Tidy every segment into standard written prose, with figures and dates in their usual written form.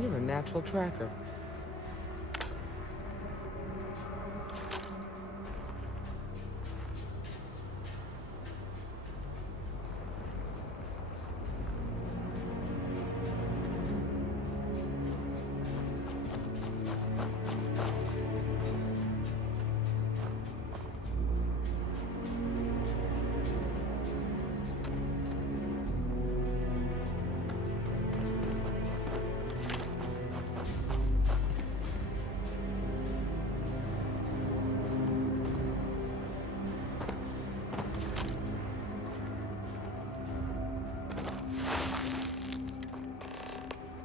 You're a natural tracker.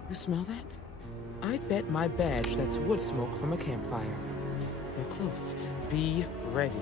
You smell that? I'd bet my badge that's wood smoke from a campfire. They're close. Be ready.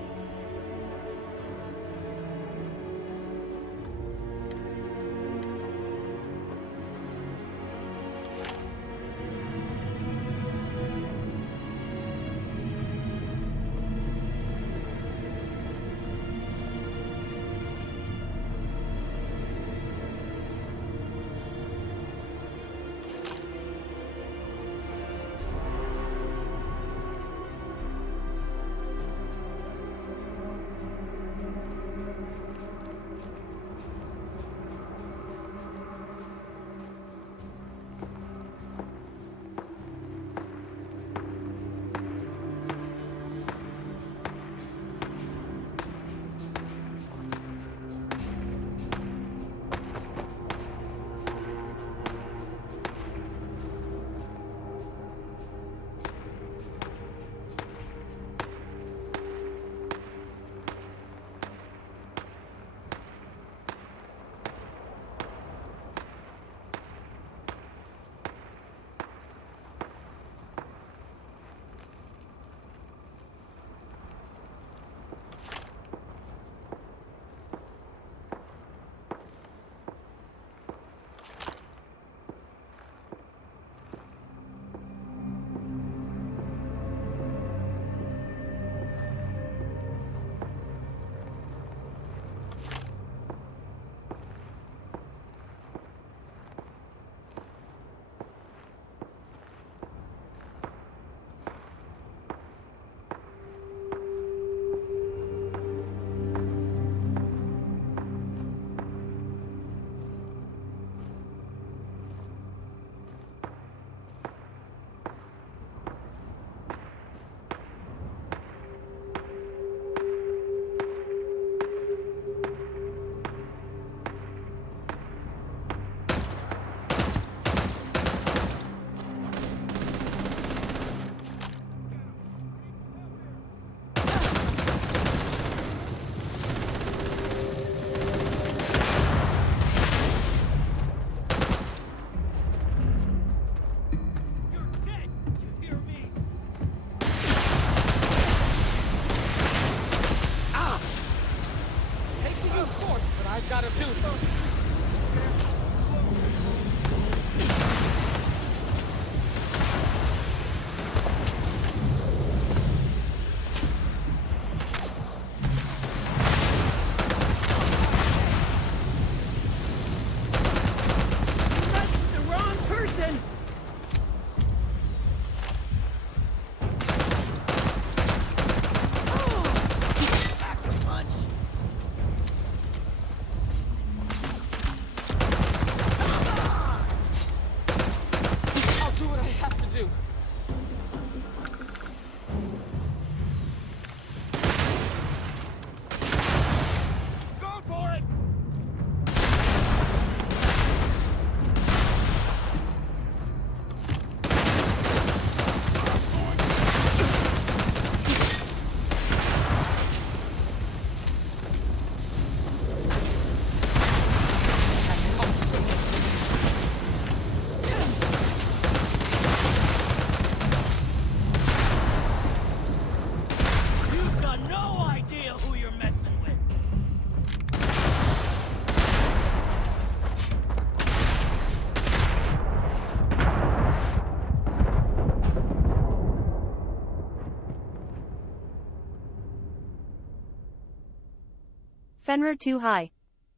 Fenrir too high.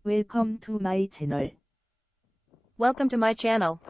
Welcome to my channel. Welcome to my channel.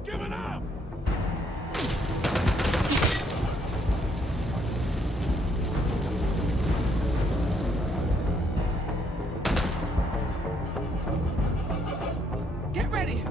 not giving up! Get ready!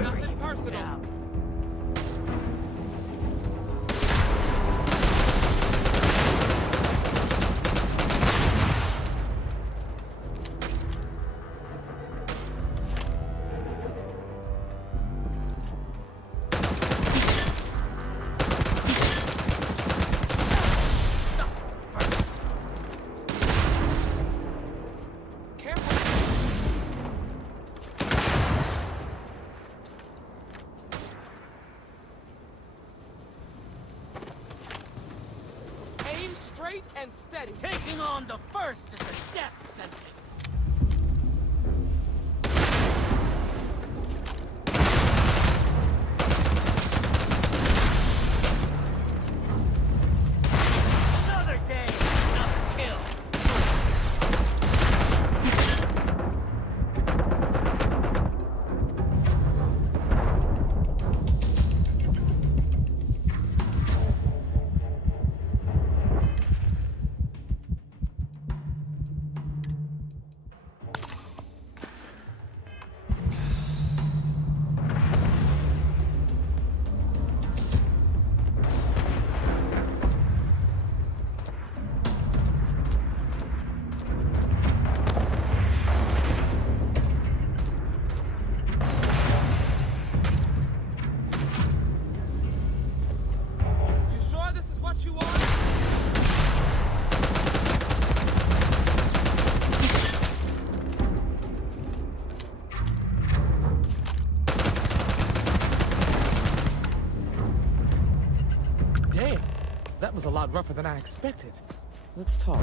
Nothing personal. Aim straight and steady. Taking on the first is a death sentence. Another day, another kill. You sure this is what you want? Damn, that was a lot rougher than I expected. Let's talk.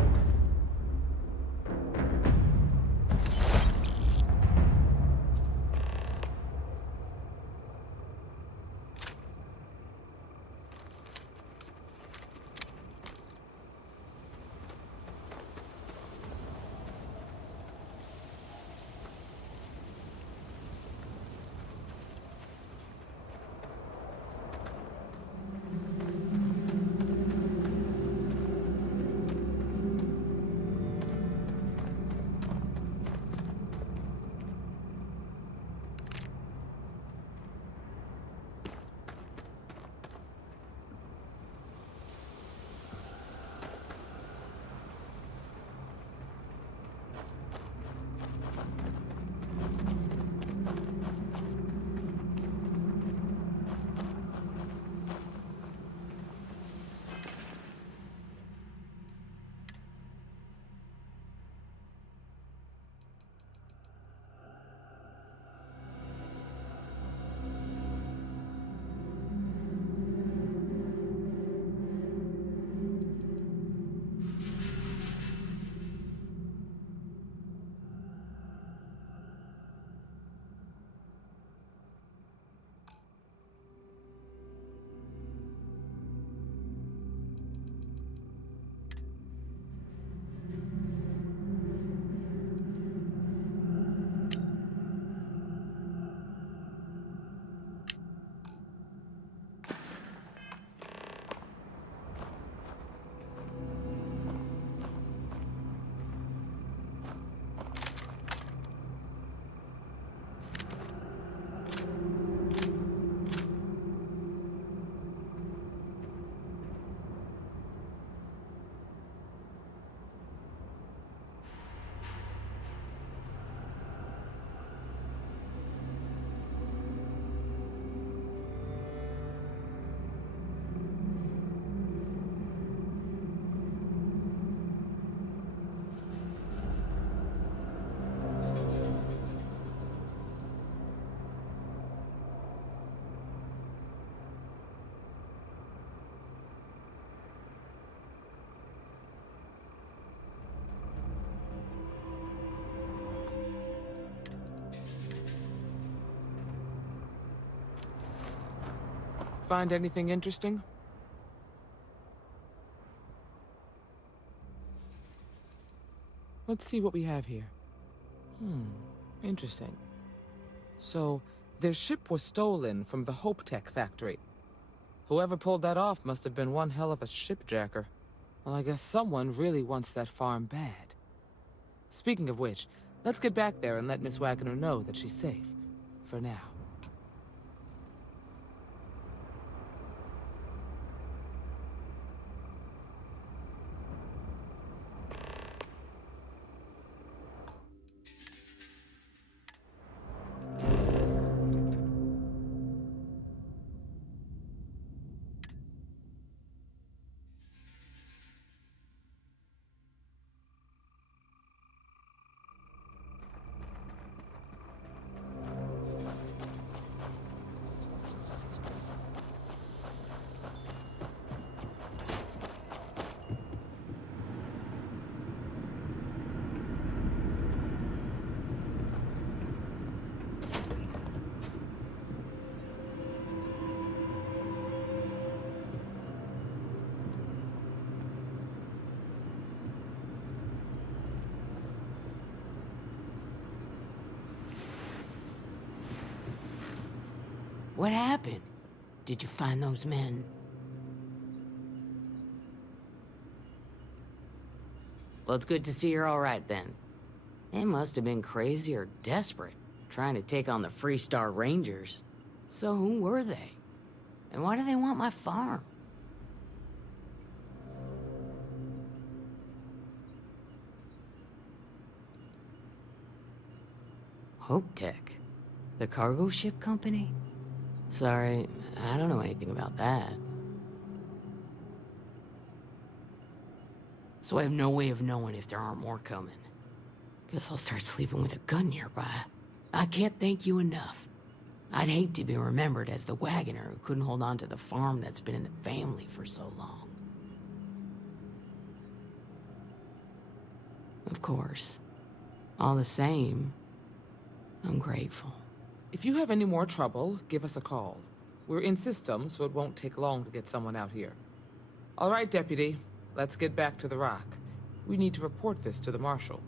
Find anything interesting? Let's see what we have here. Interesting. So, their ship was stolen from the Hope Tech factory. Whoever pulled that off must have been one hell of a shipjacker. Well, I guess someone really wants that farm bad. Speaking of which, let's get back there and let Miss Wagner know that she's safe. For now. What happened? Did you find those men? Well, it's good to see you're all right then. They must have been crazy or desperate, trying to take on the Freestar Rangers. So who were they? And why do they want my farm? Hope Tech? The cargo ship company? Sorry, I don't know anything about that. So I have no way of knowing if there aren't more coming. Guess I'll start sleeping with a gun nearby. I can't thank you enough. I'd hate to be remembered as the wagoner who couldn't hold on to the farm that's been in the family for so long. Of course. All the same, I'm grateful. If you have any more trouble, give us a call. We're in system, so it won't take long to get someone out here. All right, Deputy. Let's get back to the Rock. We need to report this to the Marshal.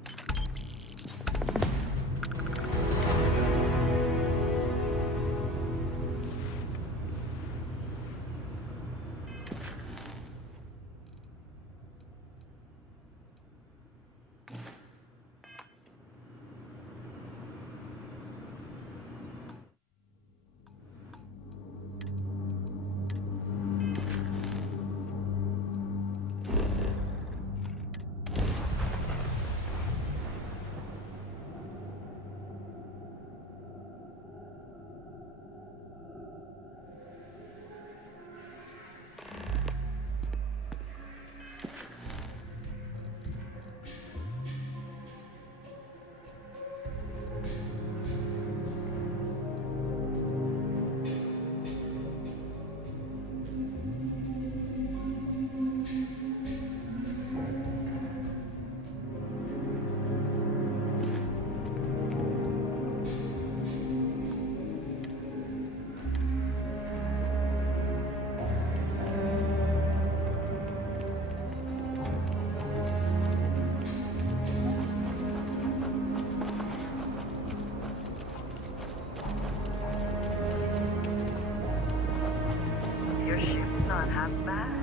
Your ship's not half bad.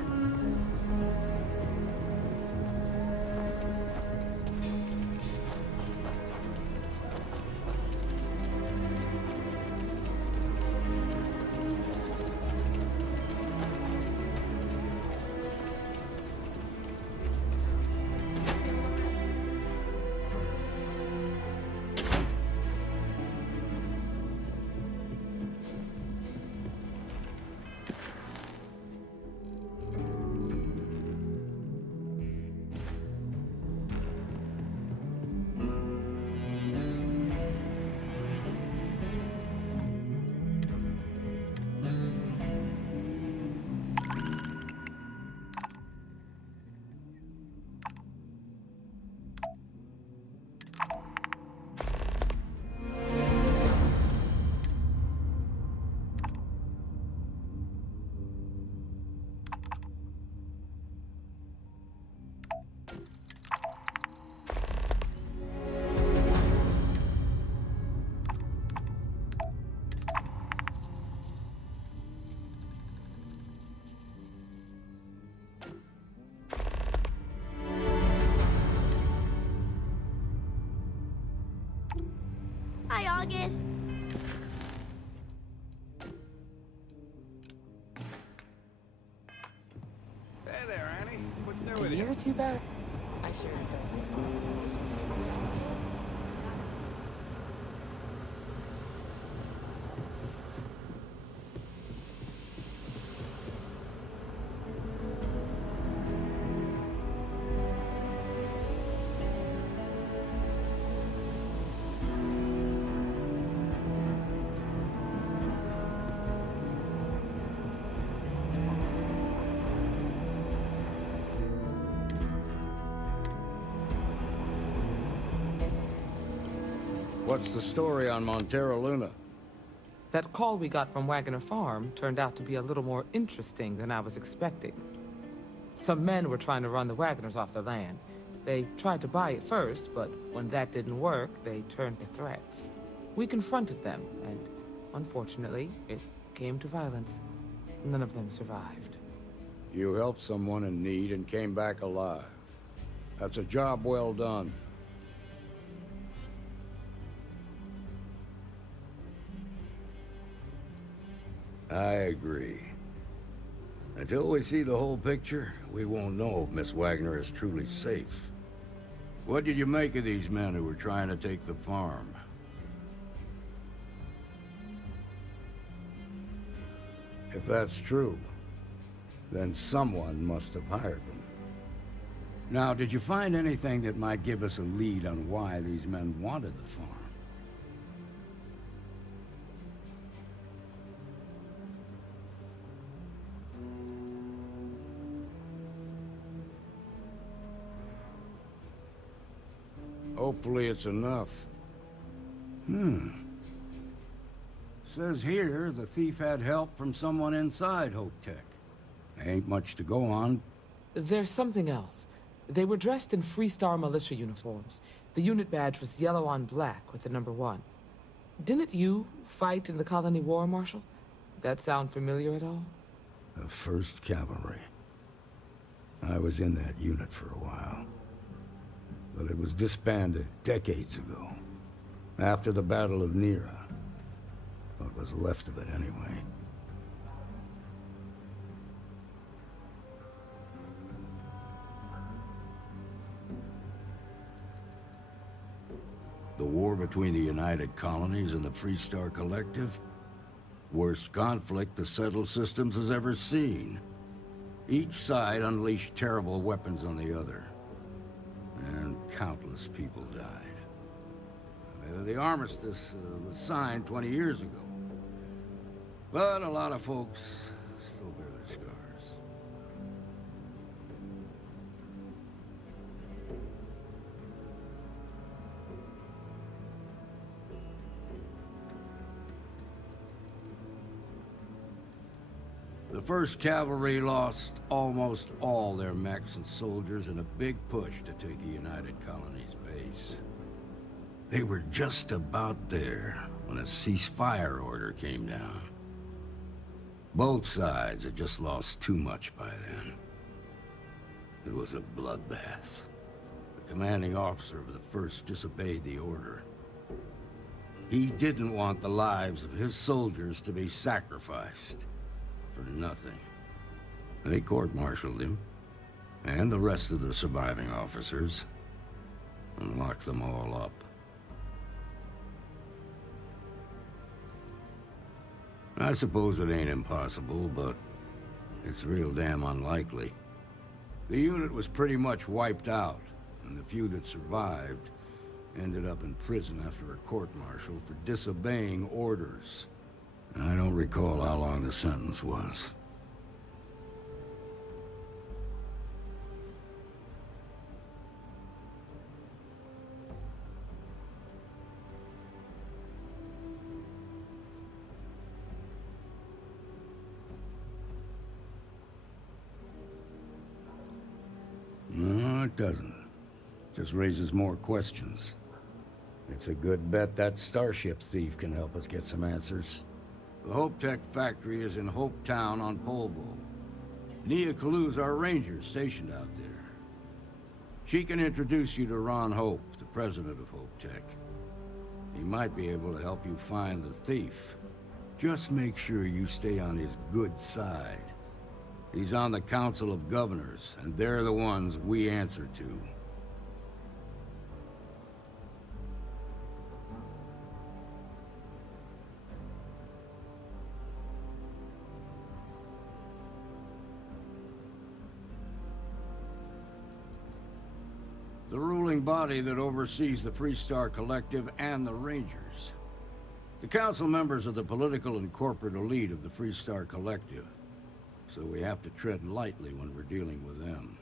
August. Hey there, Annie. What's new A with year you? or two back, I sure enjoyed What's the story on Montero Luna? That call we got from Wagoner Farm turned out to be a little more interesting than I was expecting. Some men were trying to run the Wagoners off the land. They tried to buy it first, but when that didn't work, they turned to threats. We confronted them, and unfortunately, it came to violence. None of them survived. You helped someone in need and came back alive. That's a job well done. I agree. Until we see the whole picture, we won't know if Miss Wagner is truly safe. What did you make of these men who were trying to take the farm? If that's true, then someone must have hired them. Now, did you find anything that might give us a lead on why these men wanted the farm? Hopefully it's enough. Says here the thief had help from someone inside Hope-Tech. Ain't much to go on. There's something else. They were dressed in Freestar militia uniforms. The unit badge was yellow on black with the number 1. Didn't you fight in the Colony War, Marshal? That sound familiar at all? The 1st Cavalry. I was in that unit for a while. But it was disbanded decades ago. After the Battle of Nera. What was left of it, anyway. The war between the United Colonies and the Freestar Collective? Worst conflict the settled systems has ever seen. Each side unleashed terrible weapons on the other. And countless people died. The armistice was signed 20 years ago. But a lot of folks still bear their scars. The 1st Cavalry lost almost all their mechs and soldiers in a big push to take a United Colonies base. They were just about there when a ceasefire order came down. Both sides had just lost too much by then. It was a bloodbath. The commanding officer of the 1st disobeyed the order. He didn't want the lives of his soldiers to be sacrificed. For nothing. They court-martialed him, and the rest of the surviving officers, and locked them all up. I suppose it ain't impossible, but it's real damn unlikely. The unit was pretty much wiped out, and the few that survived ended up in prison after a court-martial for disobeying orders. I don't recall how long the sentence was. No, it doesn't. Just raises more questions. It's a good bet that starship thief can help us get some answers. The Hope-Tech factory is in Hope Town on Polvo. Nia Kalu's our ranger stationed out there. She can introduce you to Ron Hope, the president of Hope-Tech. He might be able to help you find the thief. Just make sure you stay on his good side. He's on the Council of Governors, and they're the ones we answer to. The ruling body that oversees the Freestar Collective and the Rangers. The council members are the political and corporate elite of the Freestar Collective, so we have to tread lightly when we're dealing with them.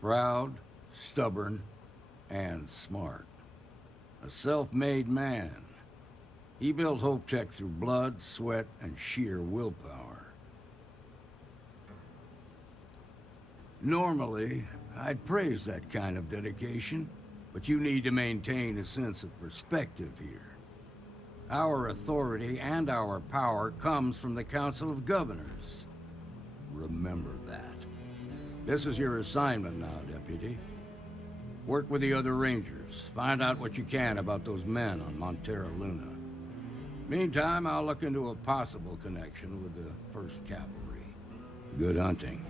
Proud, stubborn, and smart. A self-made man. He built Hope Tech through blood, sweat, and sheer willpower. Normally, I'd praise that kind of dedication, but you need to maintain a sense of perspective here. Our authority and our power comes from the Council of Governors. Remember that. This is your assignment now, Deputy. Work with the other Rangers. Find out what you can about those men on Montera Luna. Meantime, I'll look into a possible connection with the 1st Cavalry. Good hunting.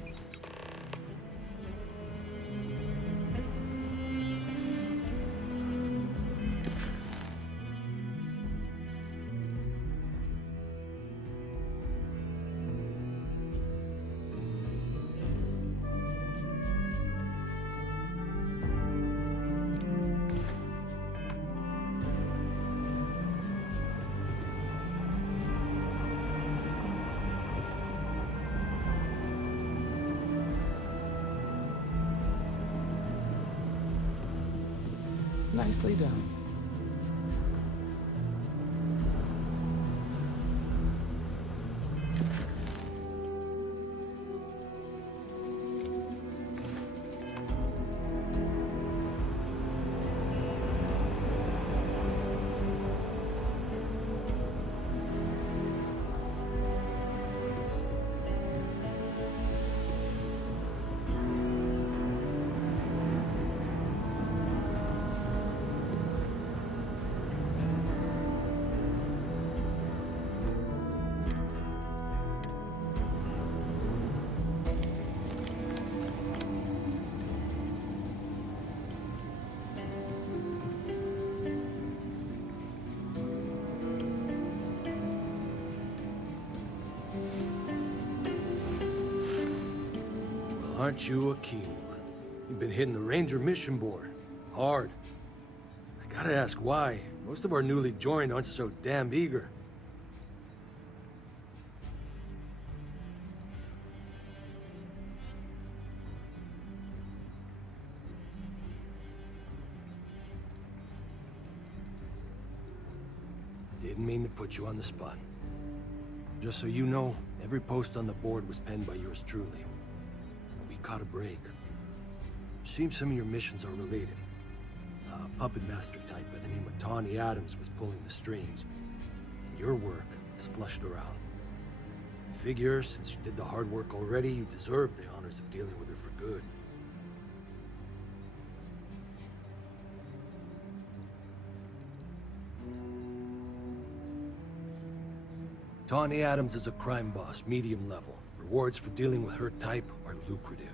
Nicely done. Aren't you a keen one? You've been hitting the Ranger mission board. Hard. I gotta ask why. Most of our newly joined aren't so damn eager. Didn't mean to put you on the spot. Just so you know, every post on the board was penned by yours truly. We caught a break. Seems some of your missions are related. A puppet master type by the name of Tawny Adams was pulling the strings. Your work is flushed around. I figure, since you did the hard work already, you deserve the honors of dealing with her for good. Tawny Adams is a crime boss, medium level. Rewards for dealing with her type are lucrative.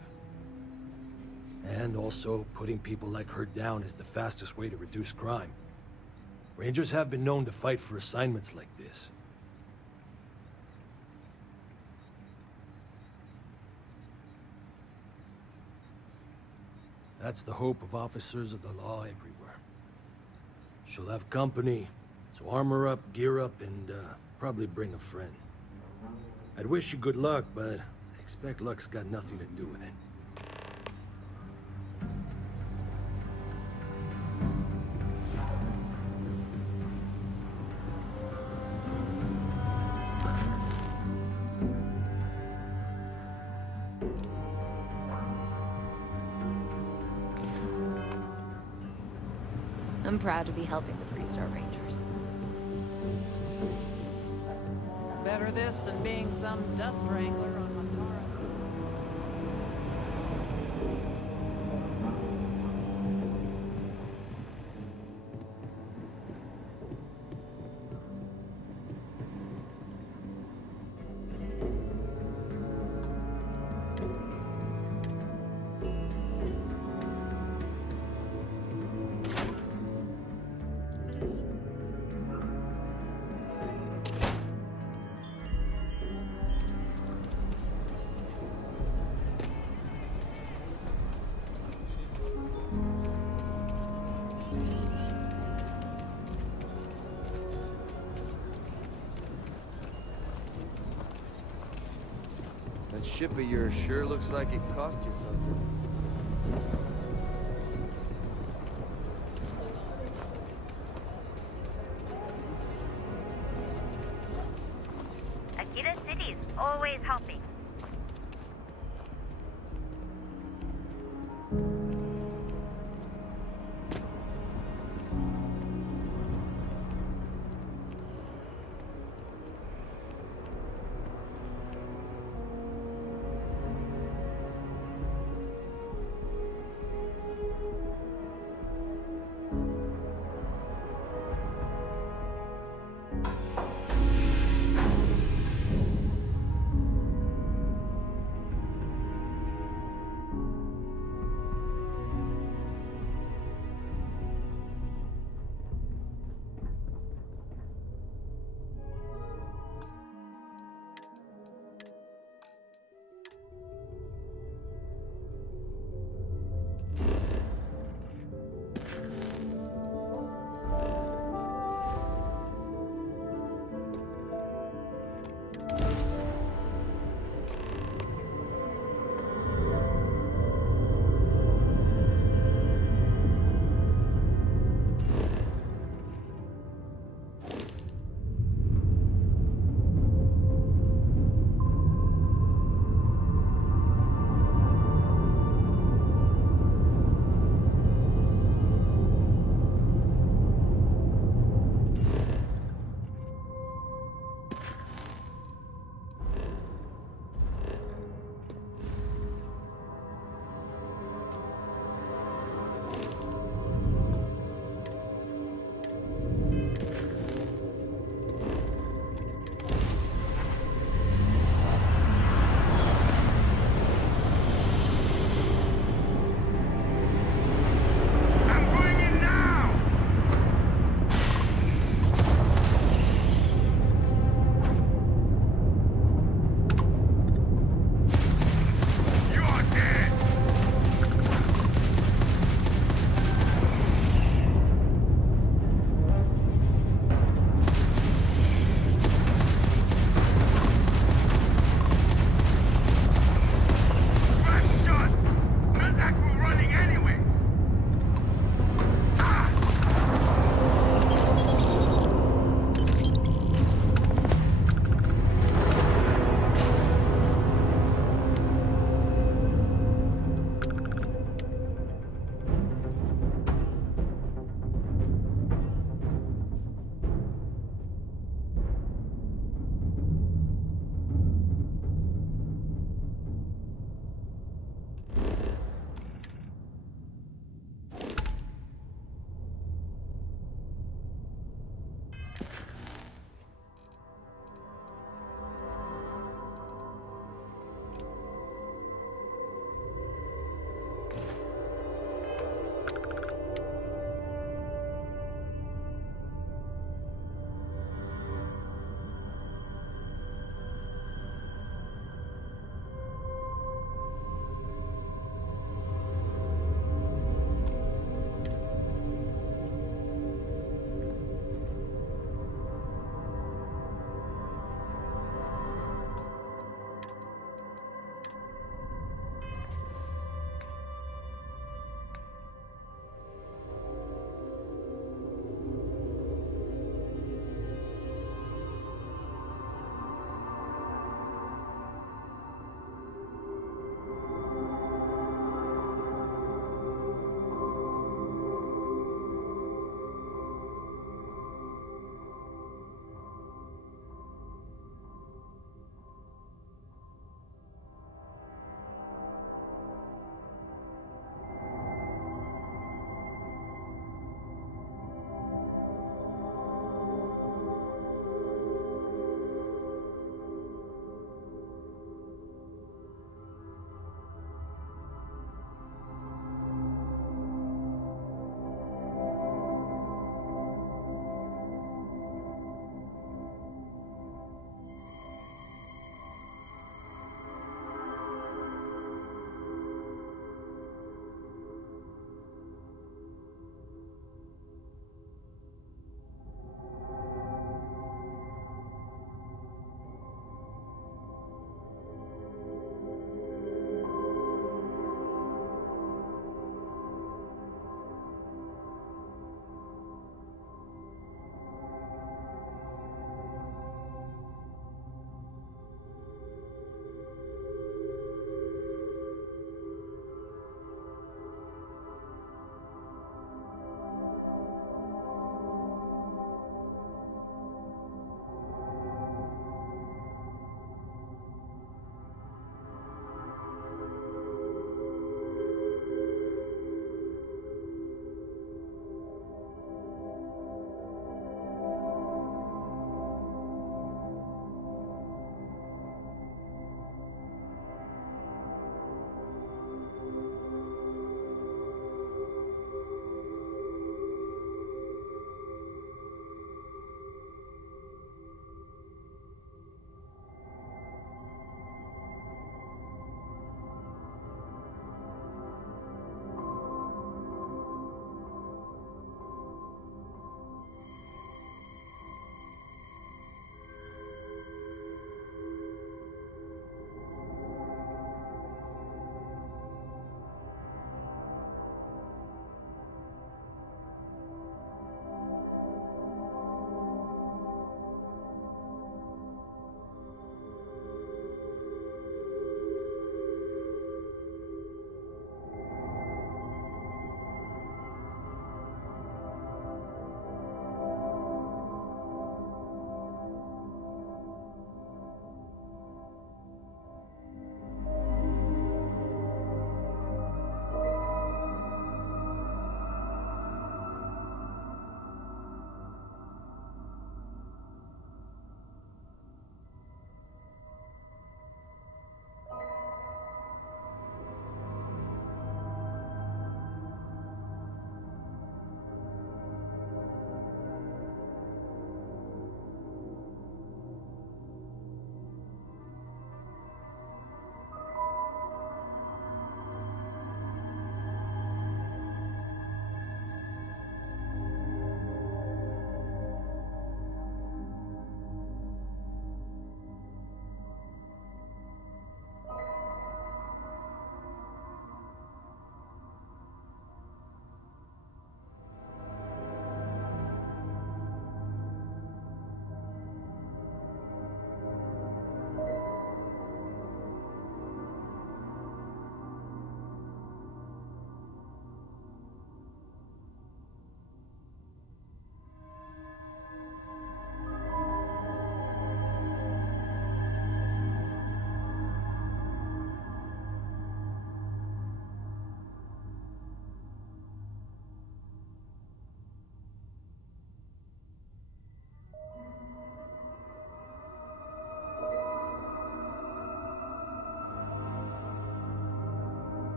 And also, putting people like her down is the fastest way to reduce crime. Rangers have been known to fight for assignments like this. That's the hope of officers of the law everywhere. She'll have company, so armor up, gear up, and probably bring a friend. I'd wish you good luck, but I expect luck's got nothing to do with it. I'm proud to be helping the Freestar Rangers. Better this than being some dust wrangler on Montara. ship of yours sure looks like it cost you something. Akita City's always helping.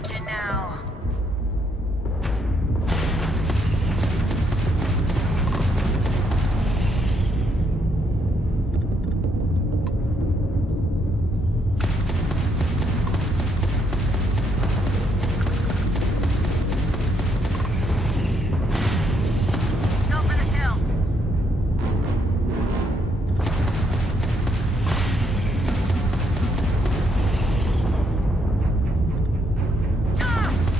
Gotcha now. Go for the kill. Ah!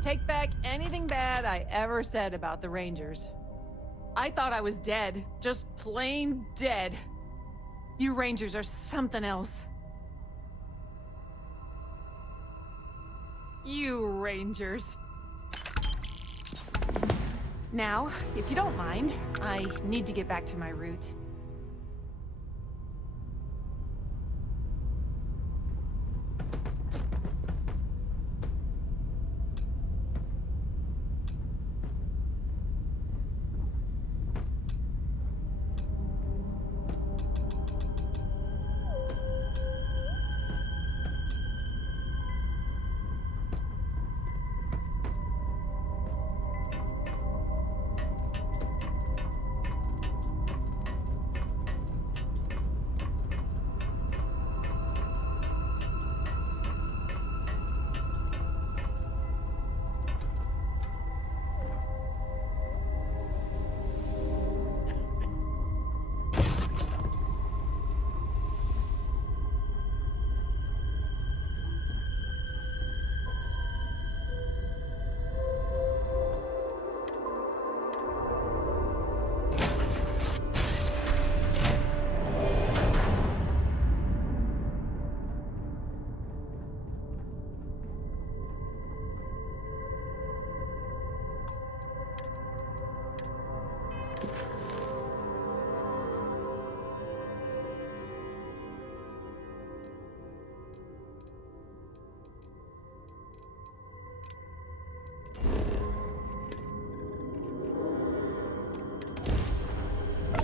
take back anything bad I ever said about the Rangers. I thought I was dead. Just plain dead. You Rangers are something else. You Rangers. Now, if you don't mind, I need to get back to my route.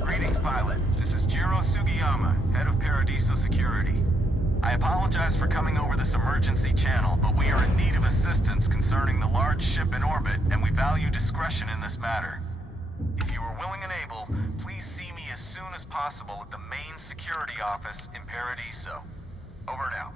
Greetings, pilot. This is Jiro Sugiyama, head of Paradiso Security. I apologize for coming over this emergency channel, but we are in need of assistance concerning the large ship in orbit, and we value discretion in this matter. If you are willing and able, please see me as soon as possible at the main security office in Paradiso. Over now.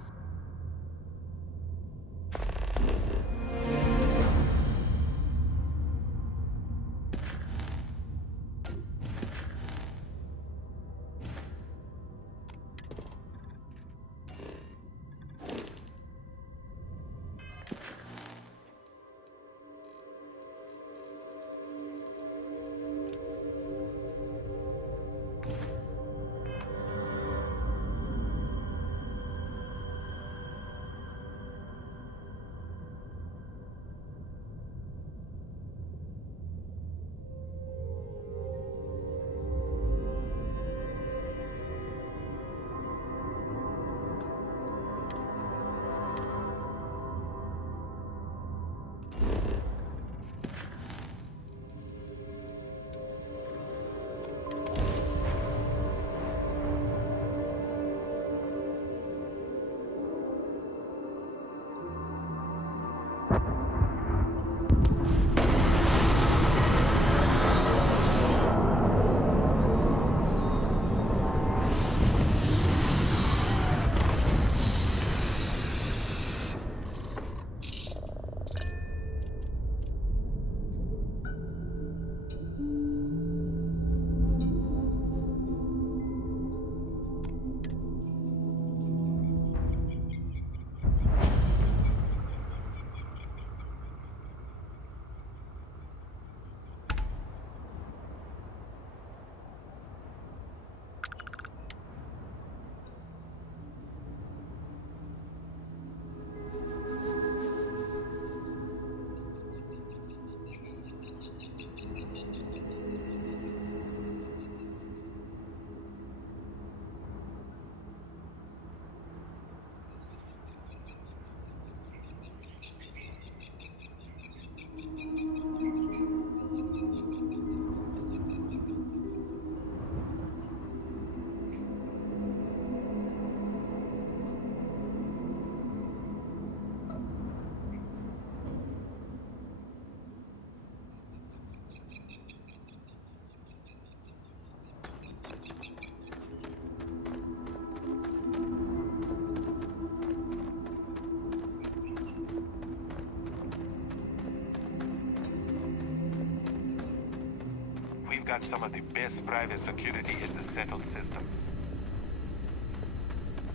Got some of the best private security in the settled systems.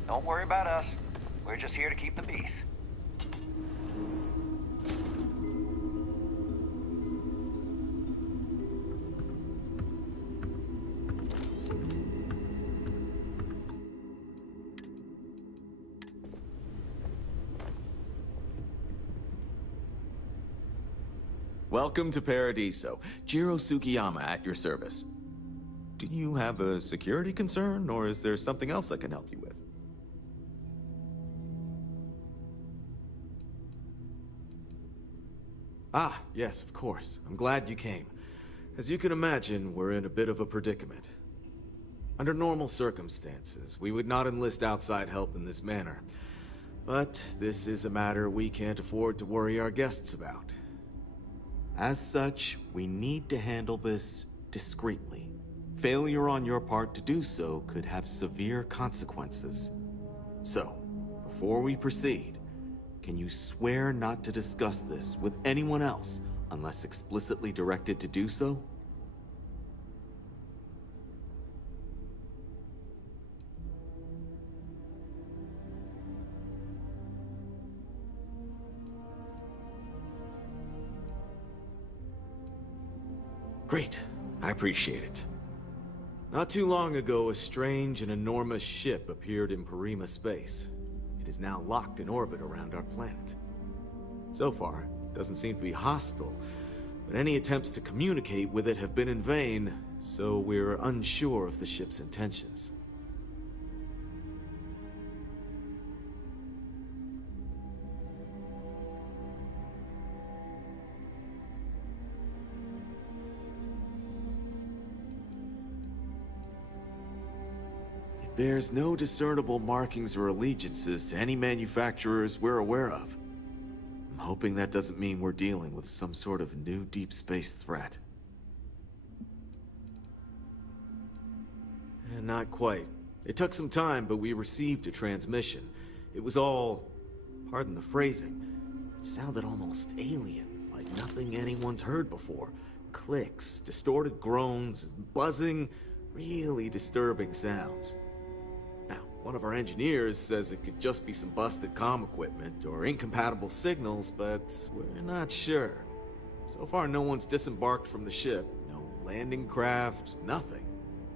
Don't worry about us. We're just here to keep the peace. Welcome to Paradiso. Jiro Sugiyama at your service. Do you have a security concern, or is there something else I can help you with? Ah, yes, of course. I'm glad you came. As you can imagine, we're in a bit of a predicament. Under normal circumstances, we would not enlist outside help in this manner. But this is a matter we can't afford to worry our guests about. As such, we need to handle this discreetly. Failure on your part to do so could have severe consequences. So, before we proceed, can you swear not to discuss this with anyone else unless explicitly directed to do so? Great. I appreciate it. Not too long ago, a strange and enormous ship appeared in Parima space. It is now locked in orbit around our planet. So far, it doesn't seem to be hostile, but any attempts to communicate with it have been in vain, so we're unsure of the ship's intentions. Bears no discernible markings or allegiances to any manufacturers we're aware of. I'm hoping that doesn't mean we're dealing with some sort of new deep space threat. Not quite. It took some time, but we received a transmission. It was all, pardon the phrasing, it sounded almost alien, like nothing anyone's heard before. Clicks, distorted groans, buzzing, really disturbing sounds. One of our engineers says it could just be some busted comm equipment or incompatible signals, but we're not sure. So far, no one's disembarked from the ship. No landing craft, nothing.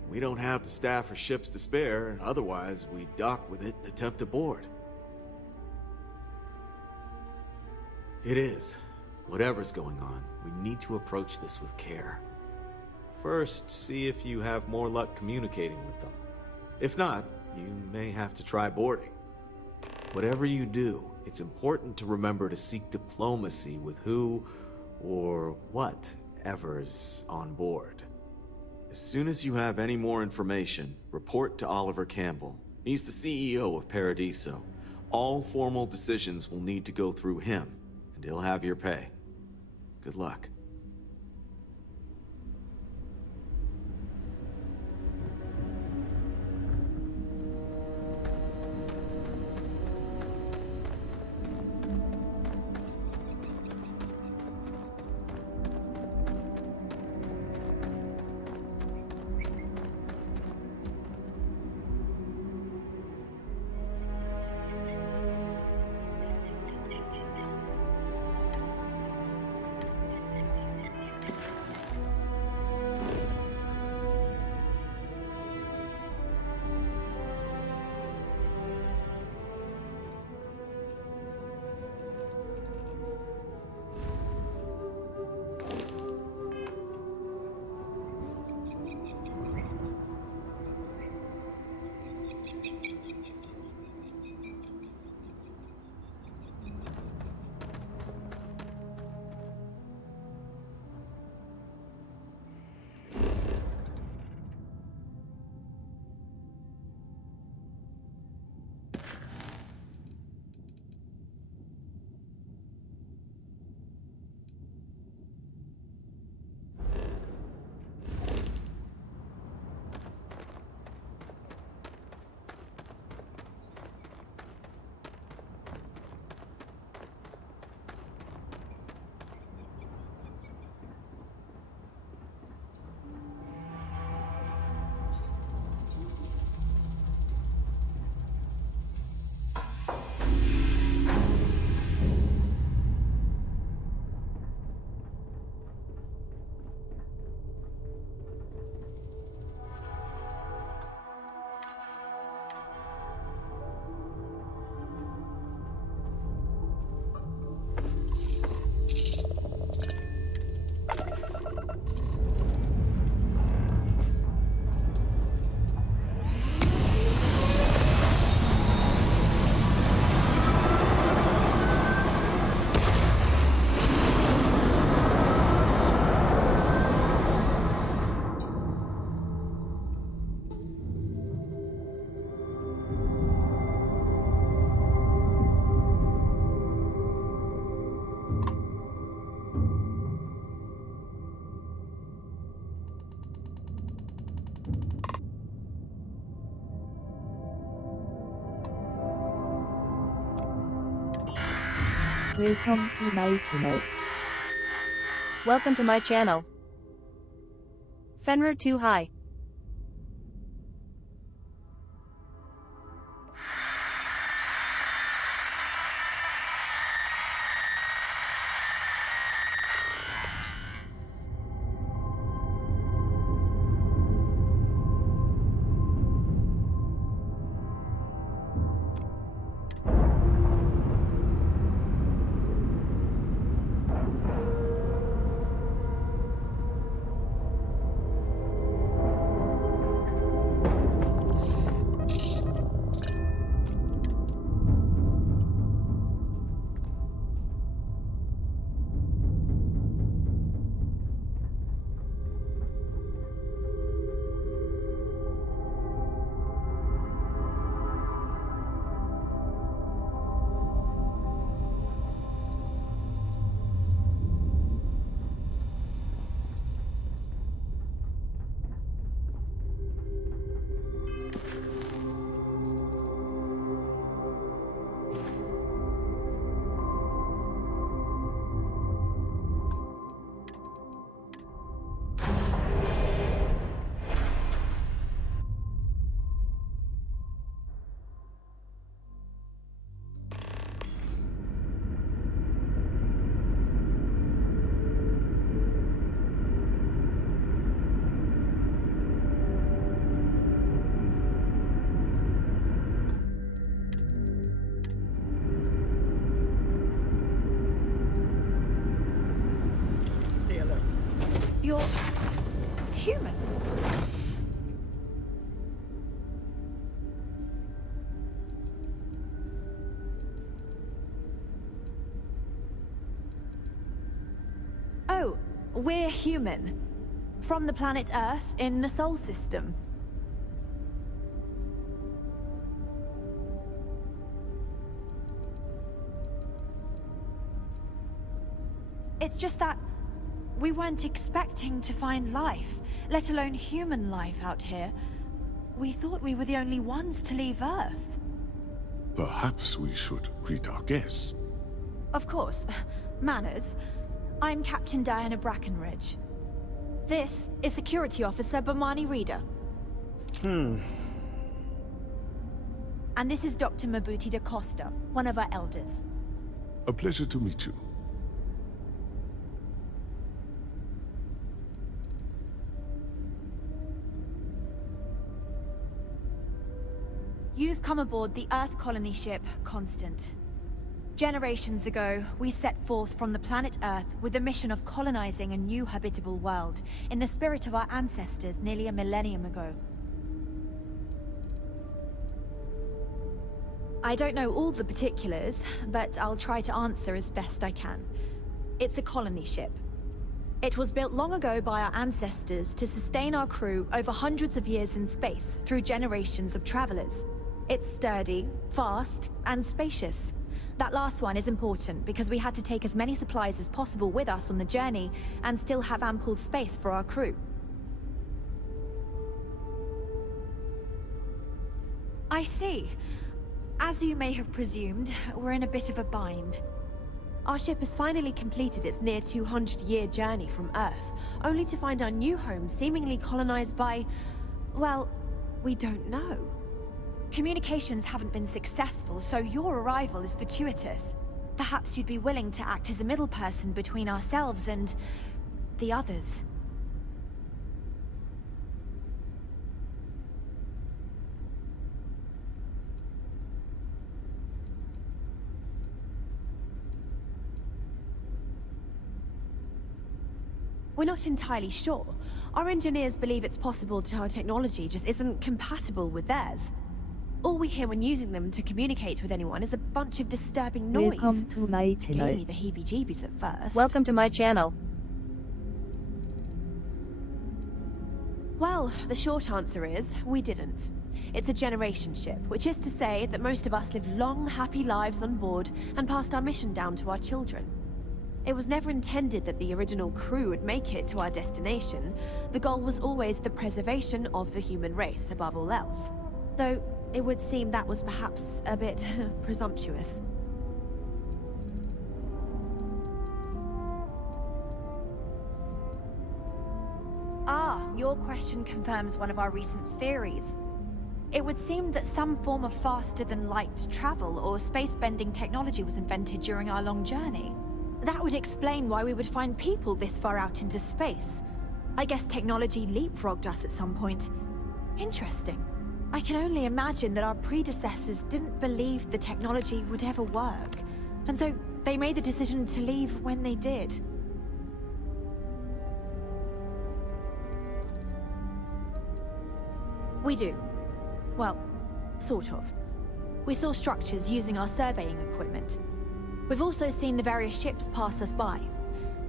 We don't have the staff or ships to spare, otherwise we'd dock with it and attempt to board. It is. Whatever's going on, we need to approach this with care. First, see if you have more luck communicating with them. If not, you may have to try boarding. Whatever you do, it's important to remember to seek diplomacy with who or whatever's on board. As soon as you have any more information, report to Oliver Campbell. He's the CEO of Paradiso. All formal decisions will need to go through him, and he'll have your pay. Good luck. Welcome to my channel. Welcome to my channel. Fenrir too high. You're human. Oh, we're human. From the planet Earth in the Sol system. It's just that we weren't expecting to find life, let alone human life out here. We thought we were the only ones to leave Earth. Perhaps we should greet our guests. Of course. Manners. I'm Captain Diana Brackenridge. This is Security Officer Bomani Reader. And this is Dr. Mabuti da Costa, one of our elders. A pleasure to meet you. You've come aboard the Earth colony ship, Constant. Generations ago, we set forth from the planet Earth with the mission of colonizing a new habitable world, in the spirit of our ancestors nearly a millennium ago. I don't know all the particulars, but I'll try to answer as best I can. It's a colony ship. It was built long ago by our ancestors to sustain our crew over hundreds of years in space through generations of travelers. It's sturdy, fast, and spacious. That last one is important because we had to take as many supplies as possible with us on the journey and still have ample space for our crew. I see. As you may have presumed, we're in a bit of a bind. Our ship has finally completed its near 200-year journey from Earth, only to find our new home seemingly colonized by... well, we don't know. Communications haven't been successful, so your arrival is fortuitous. Perhaps you'd be willing to act as a middle person between ourselves and... the others. We're not entirely sure. Our engineers believe it's possible that our technology just isn't compatible with theirs. All we hear when using them to communicate with anyone is a bunch of disturbing noise. Welcome to my channel. Gave me the heebie-jeebies at first. Welcome to my channel. Well, the short answer is, we didn't. It's a generation ship, which is to say that most of us lived long, happy lives on board and passed our mission down to our children. It was never intended that the original crew would make it to our destination. The goal was always the preservation of the human race, above all else. Though, it would seem that was perhaps a bit presumptuous. your question confirms one of our recent theories. It would seem that some form of faster-than-light travel or space-bending technology was invented during our long journey. That would explain why we would find people this far out into space. I guess technology leapfrogged us at some point. Interesting. I can only imagine that our predecessors didn't believe the technology would ever work, and so they made the decision to leave when they did. We do. Well, sort of. We saw structures using our surveying equipment. We've also seen the various ships pass us by.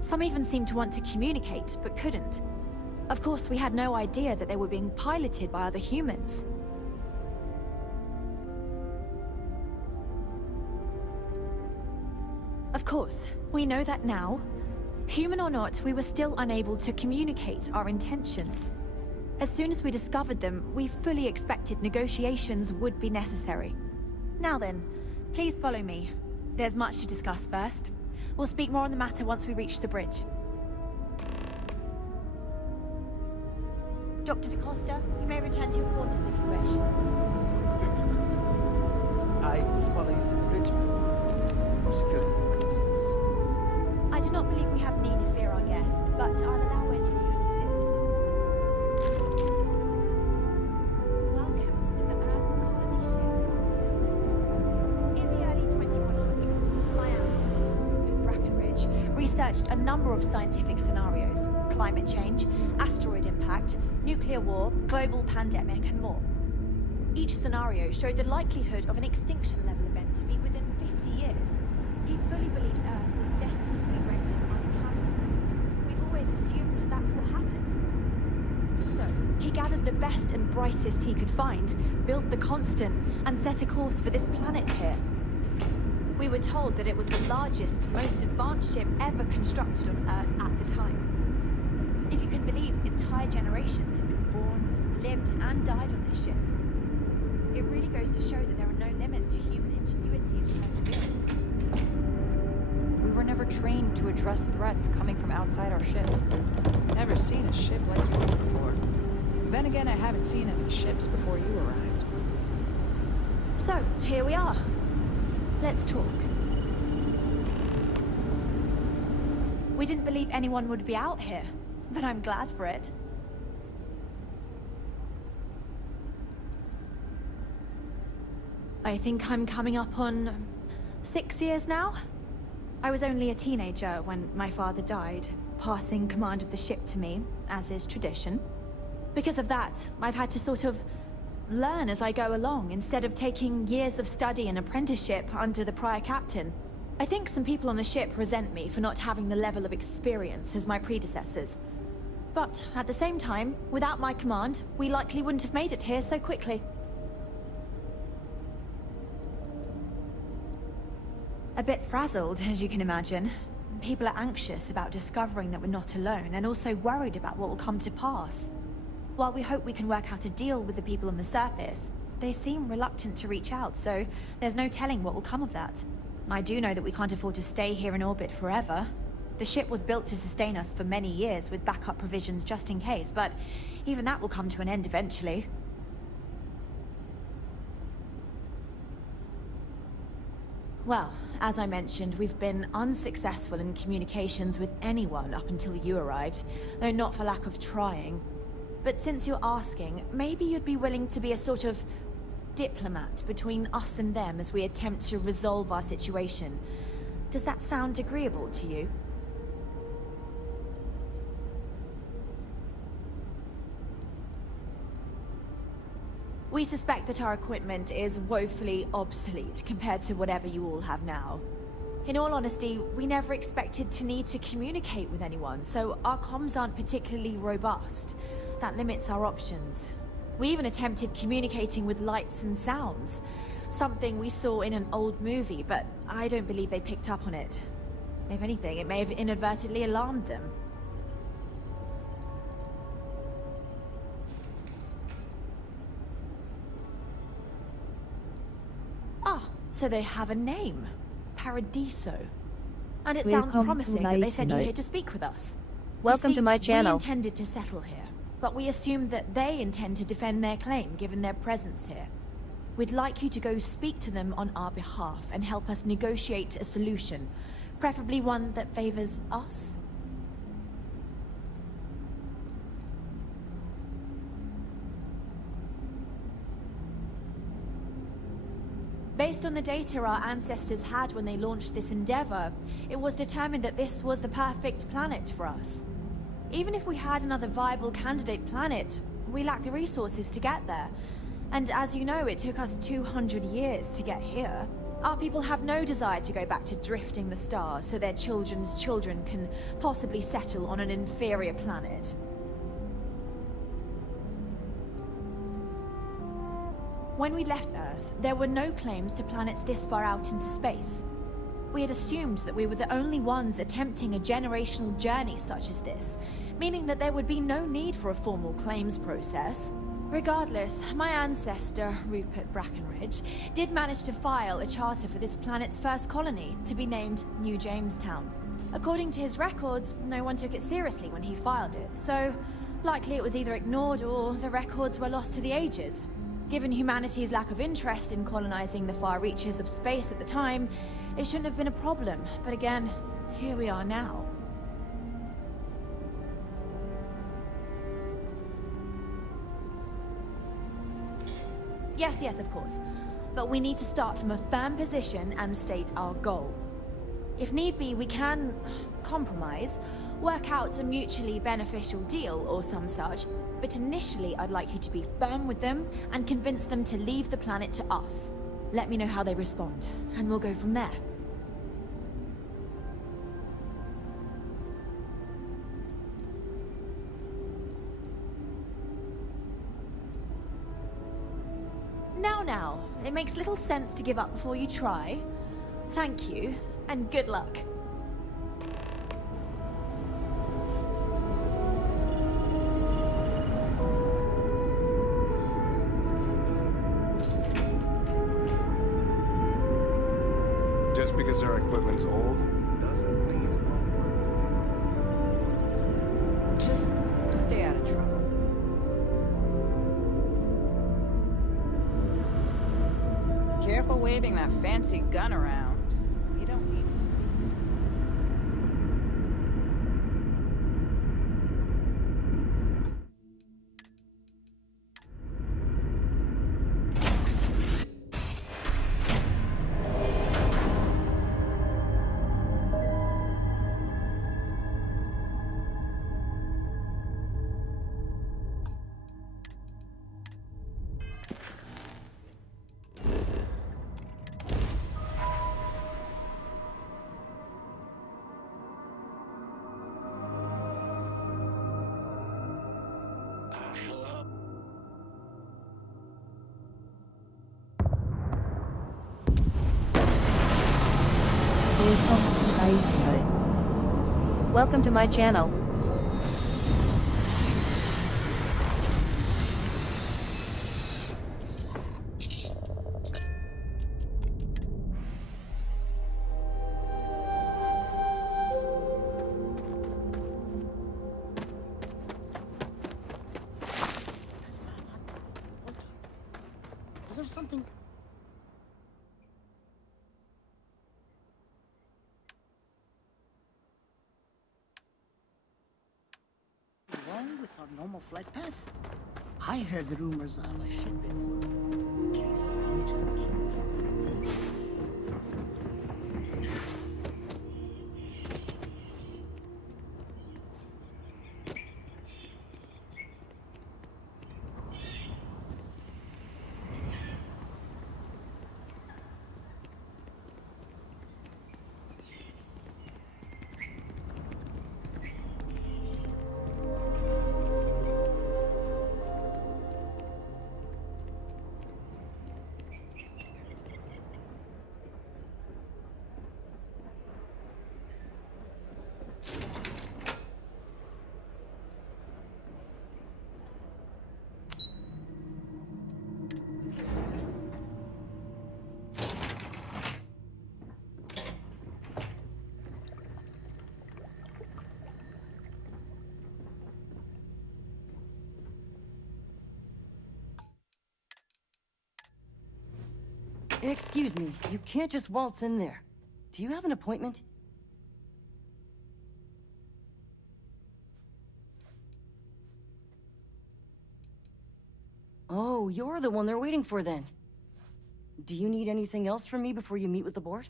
Some even seemed to want to communicate, but couldn't. Of course, we had no idea that they were being piloted by other humans. Of course, we know that now. Human or not, we were still unable to communicate our intentions. As soon as we discovered them, we fully expected negotiations would be necessary. Now then, please follow me. There's much to discuss first. We'll speak more on the matter once we reach the bridge. Dr. DaCosta, you may return to your quarters if you wish. I will follow you to the bridge, ma'am, for security purposes. I do not believe we have need to fear our guest, but I'll allow where you insist. Welcome to the Earth colony ship Constant. In the early 2100s, my ancestor, Rupert Brackenridge, researched a number of scientific scenarios: climate change, asteroid impact, nuclear war, global pandemic, and more. Each scenario showed the likelihood of an extinction-level event to be within 50 years. He fully believed Earth was destined to be rendered uninhabitable. We've always assumed that's what happened. So, he gathered the best and brightest he could find, built the Constant, and set a course for this planet here. We were told that it was the largest, most advanced ship ever constructed on Earth at the time. If you can believe, entire generations have been born, lived, and died on this ship. It really goes to show that there are no limits to human ingenuity and perseverance. We were never trained to address threats coming from outside our ship. Never seen a ship like yours before. Then again, I haven't seen any ships before you arrived. So, here we are. Let's talk. We didn't believe anyone would be out here, but I'm glad for it. I think I'm coming up on 6 years now. I was only a teenager when my father died, passing command of the ship to me, as is tradition. Because of that, I've had to sort of learn as I go along, instead of taking years of study and apprenticeship under the prior captain. I think some people on the ship resent me for not having the level of experience as my predecessors. But at the same time, without my command, we likely wouldn't have made it here so quickly. A bit frazzled, as you can imagine. People are anxious about discovering that we're not alone, and also worried about what will come to pass. While we hope we can work out a deal with the people on the surface, they seem reluctant to reach out, so there's no telling what will come of that. I do know that we can't afford to stay here in orbit forever. The ship was built to sustain us for many years with backup provisions just in case, but even that will come to an end eventually. Well, as I mentioned, we've been unsuccessful in communications with anyone up until you arrived, though not for lack of trying. But since you're asking, maybe you'd be willing to be a sort of diplomat between us and them as we attempt to resolve our situation. Does that sound agreeable to you? We suspect that our equipment is woefully obsolete compared to whatever you all have now. In all honesty, we never expected to need to communicate with anyone, so our comms aren't particularly robust. That limits our options. We even attempted communicating with lights and sounds, something we saw in an old movie, but I don't believe they picked up on it. If anything, it may have inadvertently alarmed them. So they have a name. Paradiso. And it sounds promising that they sent you here to speak with us. Welcome to my channel. We intended to settle here. but we assumed that they intend to defend their claim given their presence here. We'd like you to go speak to them on our behalf and help us negotiate a solution, preferably one that favors us. Based on the data our ancestors had when they launched this endeavor, it was determined that this was the perfect planet for us. Even if we had another viable candidate planet, we lack the resources to get there. And as you know, it took us 200 years to get here. Our people have no desire to go back to drifting the stars so their children's children can possibly settle on an inferior planet. When we left Earth, there were no claims to planets this far out into space. We had assumed that we were the only ones attempting a generational journey such as this, meaning that there would be no need for a formal claims process. Regardless, my ancestor, Rupert Brackenridge, did manage to file a charter for this planet's first colony, to be named New Jamestown. According to his records, no one took it seriously when he filed it, so likely it was either ignored or the records were lost to the ages. Given humanity's lack of interest in colonizing the far reaches of space at the time, it shouldn't have been a problem, but again, here we are now. Yes, of course. But we need to start from a firm position and state our goal. If need be, we can compromise, work out a mutually beneficial deal or some such, but initially I'd like you to be firm with them and convince them to leave the planet to us. Let me know how they respond, and we'll go from there. Now, it makes little sense to give up before you try. Thank you, and good luck. Just because our equipment's old, doesn't mean it won't work. Just stay out of trouble. Careful waving that fancy gun around. We don't need to see. Welcome to my channel. Is there something? Wrong with our normal flight path? I heard rumors of a ship Excuse me, you can't just waltz in there. Do you have an appointment? Oh, you're the one they're waiting for then. Do you need anything else from me before you meet with the board?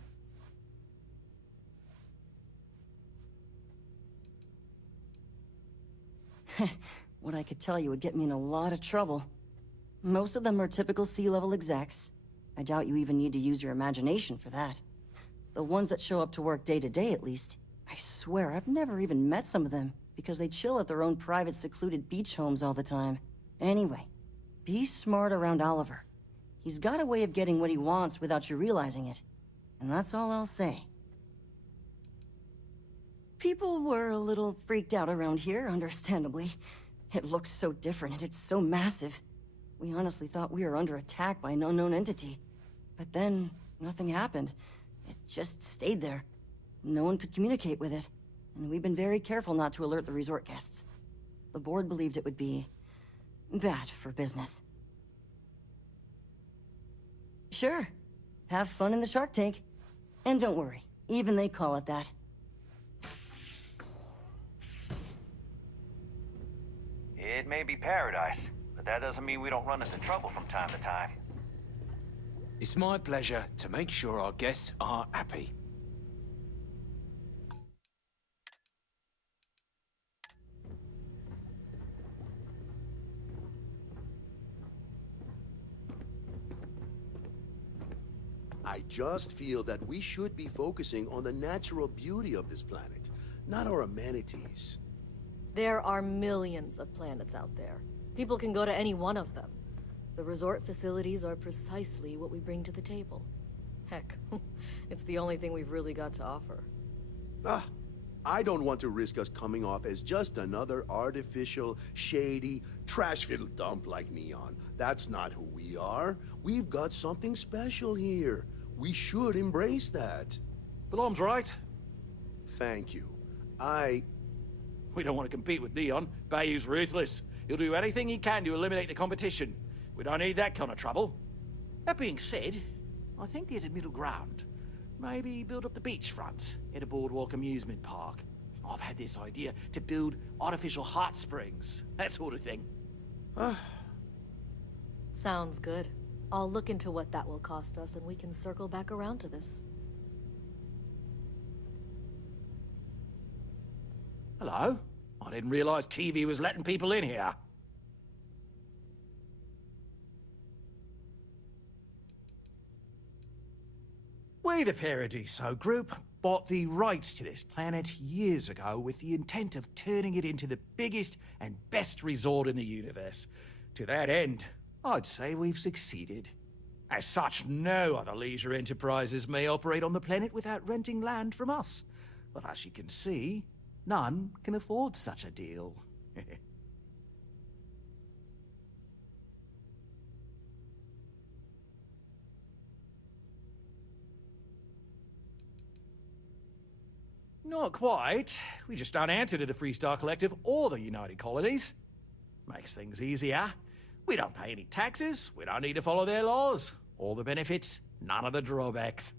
What I could tell you would get me in a lot of trouble. Most of them are typical C-level execs. I doubt you even need to use your imagination for that. The ones that show up to work day to day, at least. I swear, I've never even met some of them, because they chill at their own private, secluded beach homes all the time. Anyway, be smart around Oliver. He's got a way of getting what he wants without you realizing it. And that's all I'll say. People were a little freaked out around here, understandably. It looks so different and it's so massive. We honestly thought we were under attack by an unknown entity. But then, nothing happened. It just stayed there. No one could communicate with it. And we've been very careful not to alert the resort guests. The board believed it would be bad for business. Sure. Have fun in the shark tank. And don't worry, even they call it that. It may be paradise, but that doesn't mean we don't run into trouble from time to time. It's my pleasure to make sure our guests are happy. I just feel that we should be focusing on the natural beauty of this planet, not our amenities. There are millions of planets out there. People can go to any one of them. The resort facilities are precisely what we bring to the table. Heck, it's the only thing we've really got to offer. I don't want to risk us coming off as just another artificial, shady, trash-filled dump like Neon. That's not who we are. We've got something special here. We should embrace that. Blom's right. Thank you. We don't want to compete with Neon. Bayou's ruthless. He'll do anything he can to eliminate the competition. We don't need that kind of trouble. That being said, I think there's a middle ground. Maybe build up the beachfront at a boardwalk amusement park. I've had this idea to build artificial hot springs, that sort of thing. Sounds good. I'll look into what that will cost us and we can circle back around to this. Hello? I didn't realize Kiwi was letting people in here. We, the Paradiso Group, bought the rights to this planet years ago with the intent of turning it into the biggest and best resort in the universe. To that end, I'd say we've succeeded. As such, no other leisure enterprises may operate on the planet without renting land from us. But as you can see, none can afford such a deal. Not quite. We just don't answer to the Freestar Collective or the United Colonies. Makes things easier. We don't pay any taxes, we don't need to follow their laws. All the benefits, none of the drawbacks.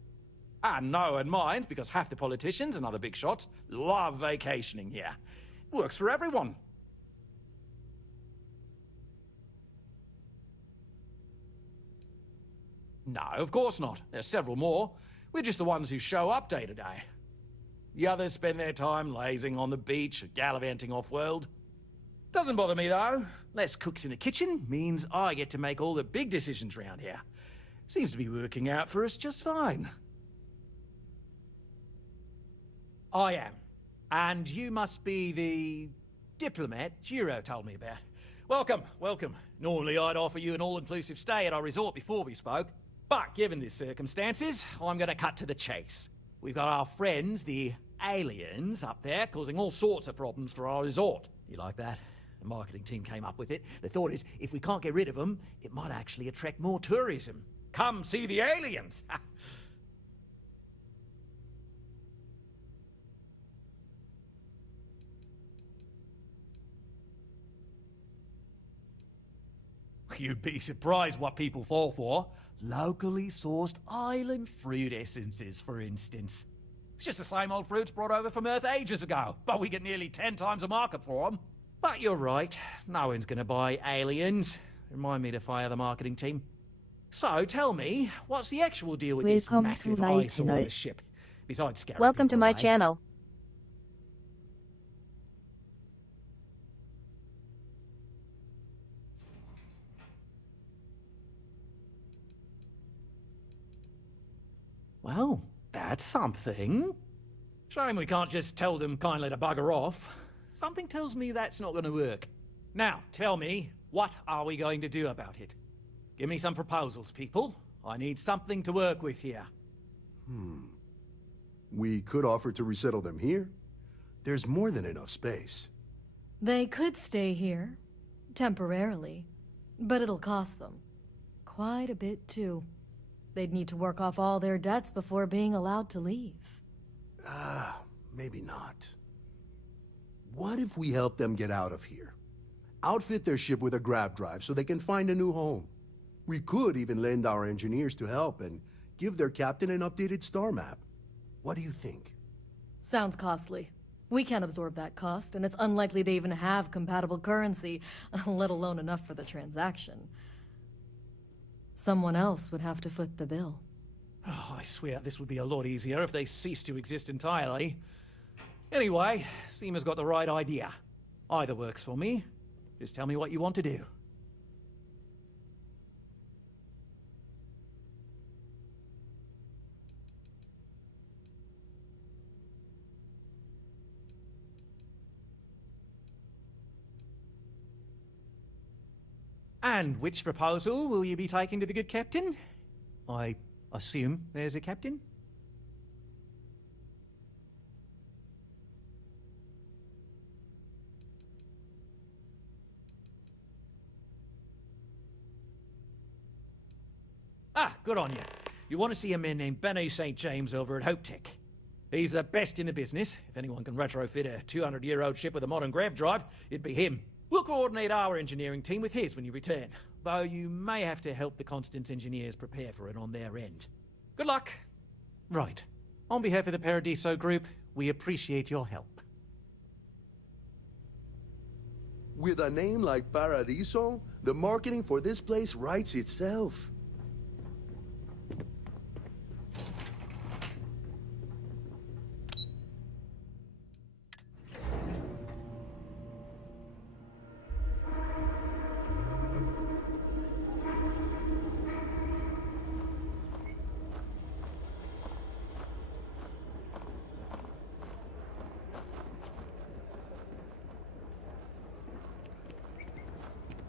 And no one minds, because half the politicians and other big shots love vacationing here. Works for everyone. No, of course not. There's several more. We're just the ones who show up day to day. The others spend their time lazing on the beach or gallivanting off-world. Doesn't bother me, though. Less cooks in the kitchen means I get to make all the big decisions around here. Seems to be working out for us just fine. I am. And you must be the diplomat Jiro told me about. Welcome, welcome. Normally I'd offer you an all-inclusive stay at our resort before we spoke. But given the circumstances, I'm going to cut to the chase. We've got our friends, the aliens, up there, causing all sorts of problems for our resort. You like that? The marketing team came up with it. The thought is, if we can't get rid of them, it might actually attract more tourism. Come see the aliens! You'd be surprised what people fall for. Locally sourced island fruit essences, for instance. It's just the same old fruits brought over from Earth ages ago, but we get nearly 10 times the market for them. But you're right, no one's gonna buy aliens. Remind me to fire the marketing team. So, tell me, what's the actual deal with this Welcome to massive my eyesore of channel. a ship? Besides scaring Welcome to people my away. channel. Well, that's something. Shame we can't just tell them kindly to bugger off. Something tells me that's not going to work. Now, tell me, what are we going to do about it? Give me some proposals, people. I need something to work with here. We could offer to resettle them here. There's more than enough space. They could stay here, temporarily, but it'll cost them. Quite a bit, too. They'd need to work off all their debts before being allowed to leave. Maybe not. What if we help them get out of here? Outfit their ship with a grav drive so they can find a new home. We could even lend our engineers to help and give their captain an updated star map. What do you think? Sounds costly. We can't absorb that cost, and it's unlikely they even have compatible currency, let alone enough for the transaction. Someone else would have to foot the bill. Oh, I swear this would be a lot easier if they ceased to exist entirely. Anyway, Seema's got the right idea. Either works for me. Just tell me what you want to do. And which proposal will you be taking to the good captain? I assume there's a captain? Ah, good on you. You want to see a man named Benny St. James over at Hope Tech. He's the best in the business. If anyone can retrofit a 200-year-old ship with a modern grav drive, it'd be him. We'll coordinate our engineering team with his when you return, though you may have to help the Constance engineers prepare for it on their end. Good luck. Right. On behalf of the Paradiso Group, we appreciate your help. With a name like Paradiso, the marketing for this place writes itself.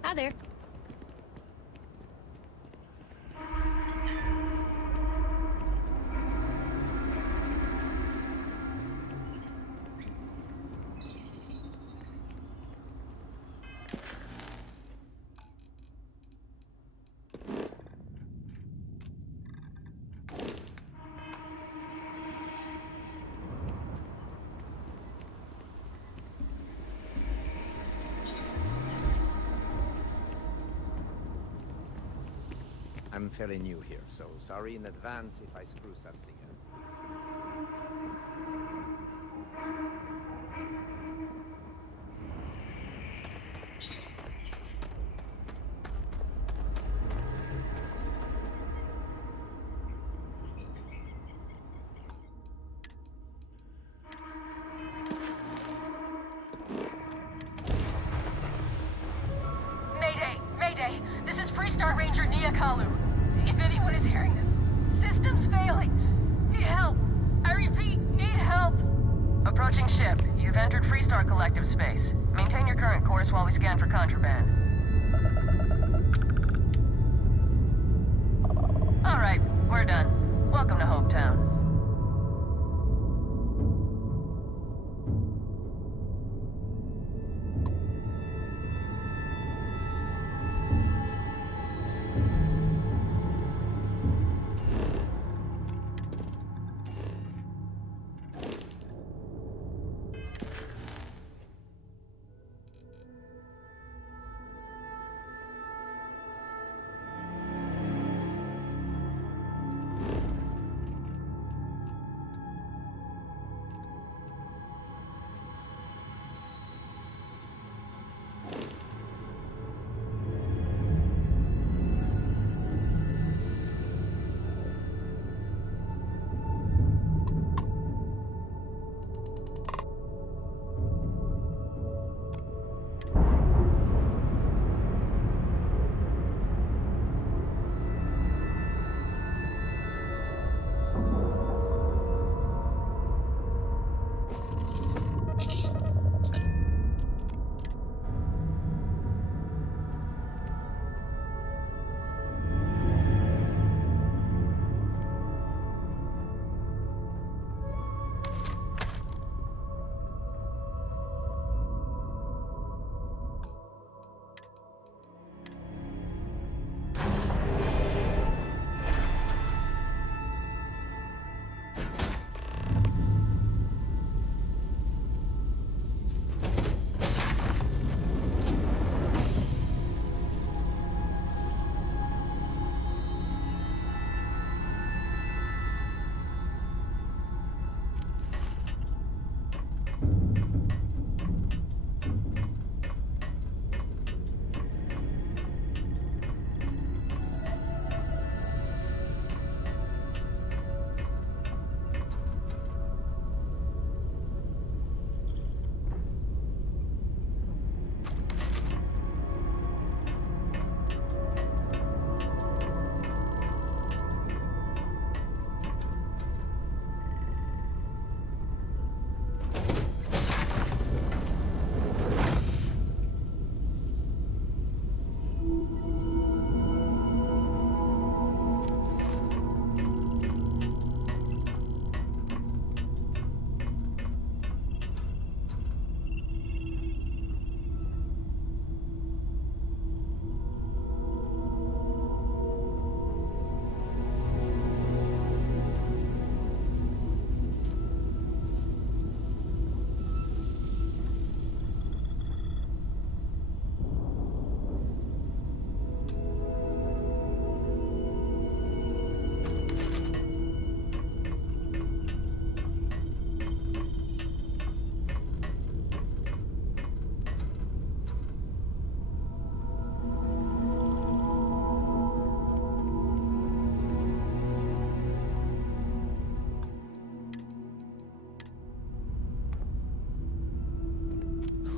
Hi there. I'm fairly new here, so sorry in advance if I screw something up. Mayday! Mayday! This is Freestar Ranger Nia Kalu. If anyone is hearing this, system's failing. Need help. I repeat, need help. Approaching ship. You've entered Freestar Collective space. Maintain your current course while we scan for contraband. Alright, we're done. Welcome to Hopetown.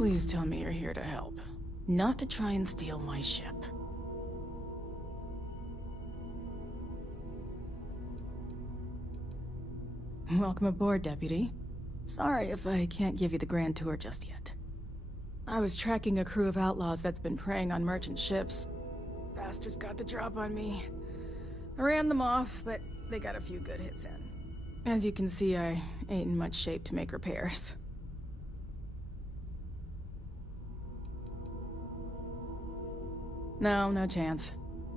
Please tell me you're here to help, not to try and steal my ship. Welcome aboard, Deputy. Sorry if I can't give you the grand tour just yet. I was tracking a crew of outlaws that's been preying on merchant ships. Bastards got the drop on me. I ran them off, but they got a few good hits in. As you can see, I ain't in much shape to make repairs. No chance.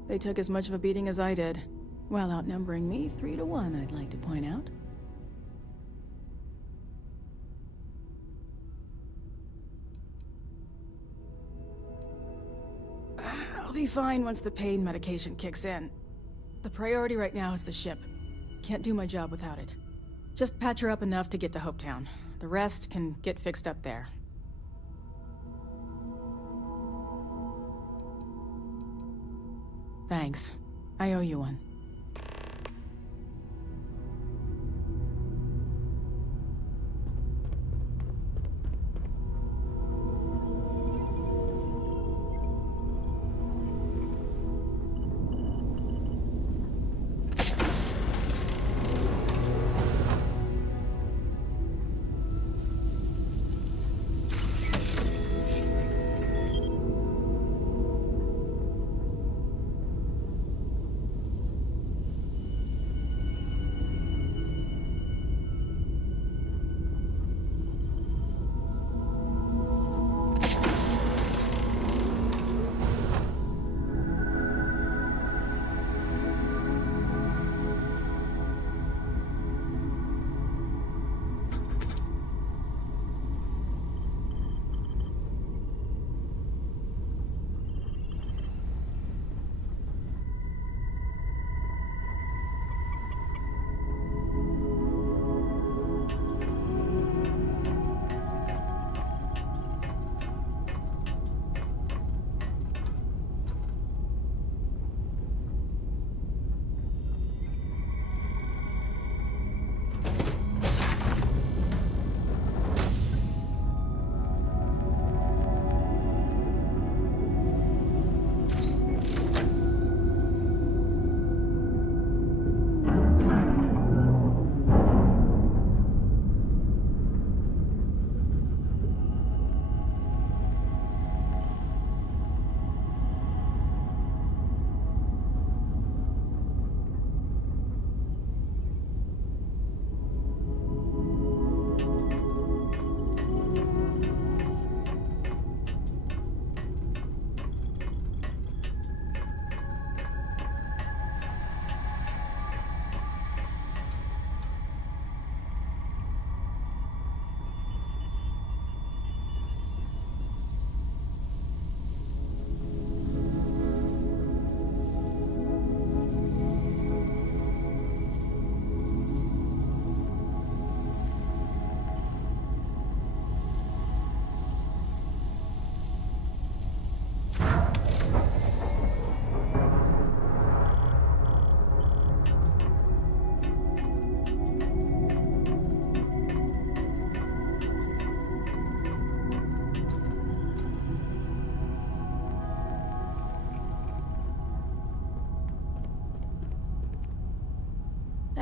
They took as much of a beating as I did, while outnumbering me 3 to 1, I'd like to point out. I'll be fine once the pain medication kicks in. The priority right now is the ship. Can't do my job without it. Just patch her up enough to get to Hopetown. The rest can get fixed up there. Thanks. I owe you one.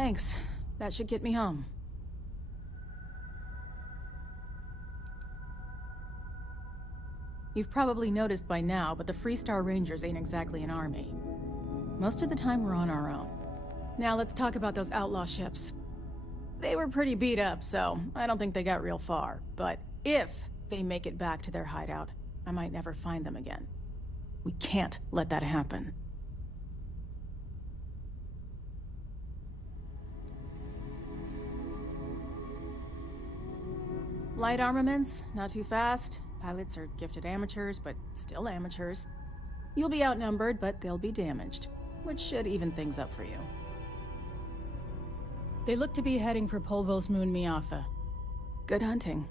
Thanks. That should get me home. You've probably noticed by now, but the Freestar Rangers ain't exactly an army. Most of the time we're on our own. Now let's talk about those outlaw ships. They were pretty beat up, so I don't think they got real far. But if they make it back to their hideout, I might never find them again. We can't let that happen. Light armaments, not too fast. Pilots are gifted amateurs, but still amateurs. You'll be outnumbered, but they'll be damaged, which should even things up for you. They look to be heading for Polvo's moon Miatha. Good hunting.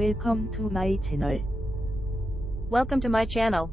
Welcome to my channel. Welcome to my channel.